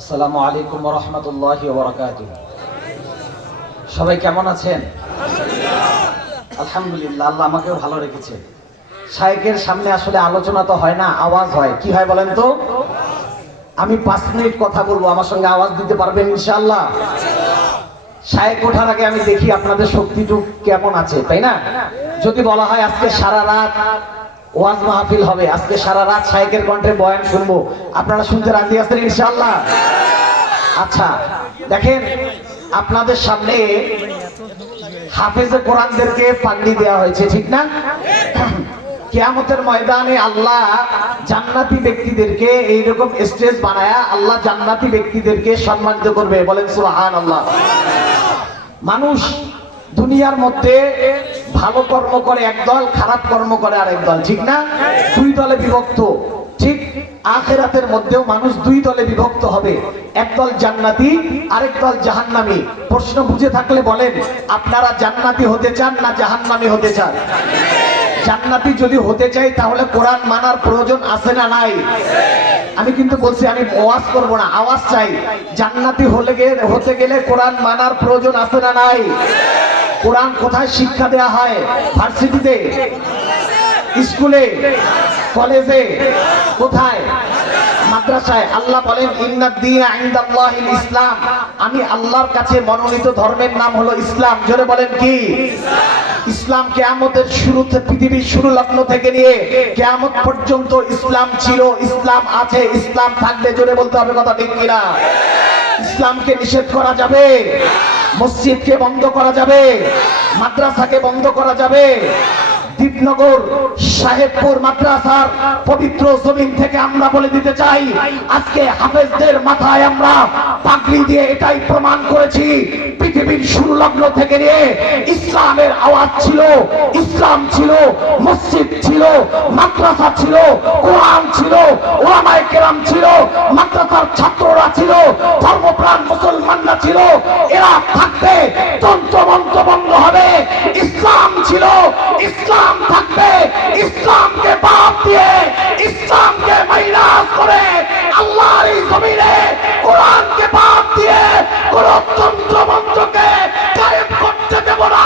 আসসালামু আলাইকুম ওয়া রাহমাতুল্লাহি ওয়া বারাকাতুহু। সবাই কেমন আছেন? আলহামদুলিল্লাহ, আল্লাহ আমাকেও ভালো রেখেছে। শায়েখের সামনে আসলে আলোচনা তো হয় না, আওয়াজ হয়। কি হয় বলেন তো? আমি 5 মিনিট কথা বলবো, আমার সঙ্গে আওয়াজ দিতে পারবেন ইনশাআল্লাহ? শায়েখ ওঠার আগে আমি দেখি আপনাদের শক্তিটুক কেমন আছে, তাই না? যদি বলা হয় আজকে সারা রাত ওয়াজ মাহফিল হবে, আজকে সারা রাত শায়েখের কণ্ঠে বয়ান শুনবো, আপনারা শুনতে রাজি আছেন ইনশাআল্লাহ? আচ্ছা দেখেন, আপনাদের সামনে হাফেজে কোরআনদেরকে পাগড়ি দেওয়া হয়েছে, ঠিক না? কিয়ামতের ময়দানে আল্লাহ জান্নাতি ব্যক্তিদেরকে এইরকম স্টেজ বানায়া আল্লাহ জান্নাতি ব্যক্তিদেরকে সম্মানিত করবে, বলেন সুবহানাল্লাহ। মানুষ দুনিয়ার মধ্যে ভালো কর্ম করে একদল, খারাপ কর্ম করে আরেক দল, ঠিক না? দুই দলে বিভক্ত। ঠিক আখিরাতের মধ্যেও মানুষ দুই দলে বিভক্ত হবে, একদল জান্নাতি আরেক দল জাহান্নামী। প্রশ্ন বুঝে থাকলে বলেন, আপনারা জান্নাতি হতে চান না জাহান্নামী হতে চান? জান্নাতি যদি হতে চাই তাহলে কোরআন মানার প্রয়োজন আছে না নাই? আমি কিন্তু বলছি, আমি ওয়াজ করব না, আওয়াজ চাই। জান্নাতি হতে গেলে কোরআন মানার প্রয়োজন আছে না নাই? কোরআন কোথায় শিক্ষা দেয়া হয়? ভার্সিটিতে, স্কুলে, কলেজে, কোথায়? মাদ্রাসায়। আল্লাহ বলেন ইন্নাদ দীনা ইনদাল্লাহিল ইসলাম, আমি আল্লাহর কাছে মনোনীত ধর্মের নাম হলো ইসলাম। জোরে বলেন কি? ইসলাম কিয়ামতের শুরুতে, পৃথিবীর শুরু লগ্ন থেকে নিয়ে কিয়ামত পর্যন্ত ইসলাম ছিল, ইসলাম আছে, ইসলাম থাকবে। জোরে বলতে হবে কথা, ঠিক কিনা? ইসলামকে নিষেধ করা যাবে? মসজিদকে বন্ধ করা যাবে? মাদ্রাসাকে বন্ধ করা যাবে? দীপনগর সাহেবপুর মাদ্রাসার পবিত্র জমিন থেকে আমরা বলে দিতে চাই, আজকে হাফেজদের মাথায় আমরা পাগড়ি দিয়ে এটাই প্রমাণ করেছি, পৃথিবীর শুরু লগ্ন থেকে নিয়ে ইসলামের আওয়াজ ছিল, ইসলাম ছিল, মসজিদ ছিল, মাদ্রাসা ছিল, কোরআন ছিল, ওলামায়ে কেরাম ছিল, মাদ্রাসার ছাত্ররা ছিল, ধর্মপ্রাণ মুসলমানরা ছিল। এরা থাকবে, তন্ত্রমন্ত্র বন্ধ হবে। ইসলাম ছিল, ইসলাম থাকবে। ইসলামকে বাদ দিয়ে, ইসলামকে মাইনাস করে আল্লাহর এই জমিনে কোরআনকে বাদ দিয়ে কোন তন্ত্রমন্ত্রকে গায়েব করতে দেব না,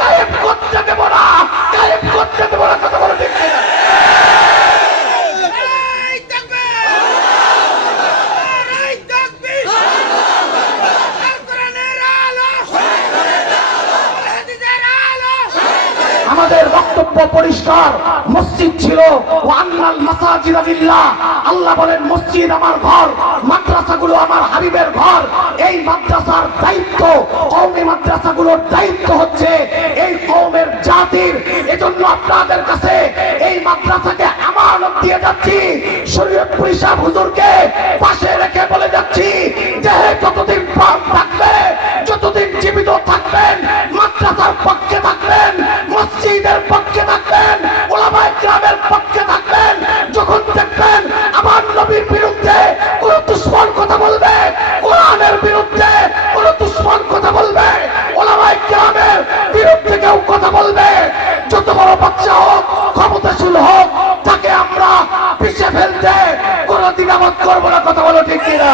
গায়েব করতে দেব না, গায়েব করতে দেব না। কথা বলে ঠিক কিনা? আমাদের বক্তব্য পরিষ্কার, মসজিদ ছিল, ওয়ান্নাল মাসাজিদা লিল্লাহ, আল্লাহ বলেন মসজিদ আমার ঘর, মাদ্রাসাগুলো আমার হাবিবের ঘর। এই মাদ্রাসার দায়িত্ব, কওমি মাদ্রাসাগুলোর দায়িত্ব হচ্ছে এই কওমের জাতির। এজন্য আপনাদের কাছে এই মাদ্রাসাকে আমানত দিয়ে যাচ্ছি, শরীয়তপুর সাহেব হুজুরকে পাশে রেখে বলে যাচ্ছি, যে যতদিন প্রাণ থাকবে, যতদিন জীবিত থাকবেন, মাদ্রাসার পক্ষে থাকবেন, মসজিদের পক্ষে থাকবেন, ওলামায়ে কেরামের পক্ষে থাকবেন। যখন দেখবেন আমার নবীর বিরুদ্ধে কোন দুশমন কথা বলবে, কোরআনের বিরুদ্ধে কোন দুশমন কথা বলবে, ওলামায়ে কেরামের বিরুদ্ধে কেউ কথা বলবে, যত বড় বাচ্চা হোক, ক্ষমতাশীল হোক, তাকে আমরা পিছে ফেলতে কোন দ্বিধাবোধ করবো না। কথা বলো ঠিক কিনা?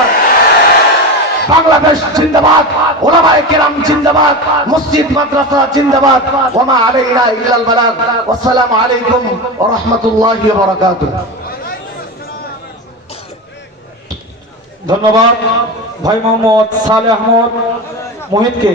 বাংলাদেশ জিন্দাবাদ, ওলামায়ে কেরাম জিন্দাবাদ, মসজিদ মাদ্রাসা জিন্দাবাদ। ওয়া মা আলাইনা ইল্লাল বালাগ। আসসালামু আলাইকুম ওয়া রাহমাতুল্লাহি ওয়া বারাকাতুহু। ধন্যবাদ ভাই মোহাম্মদ সালেহ আহমদ মুহিতকে।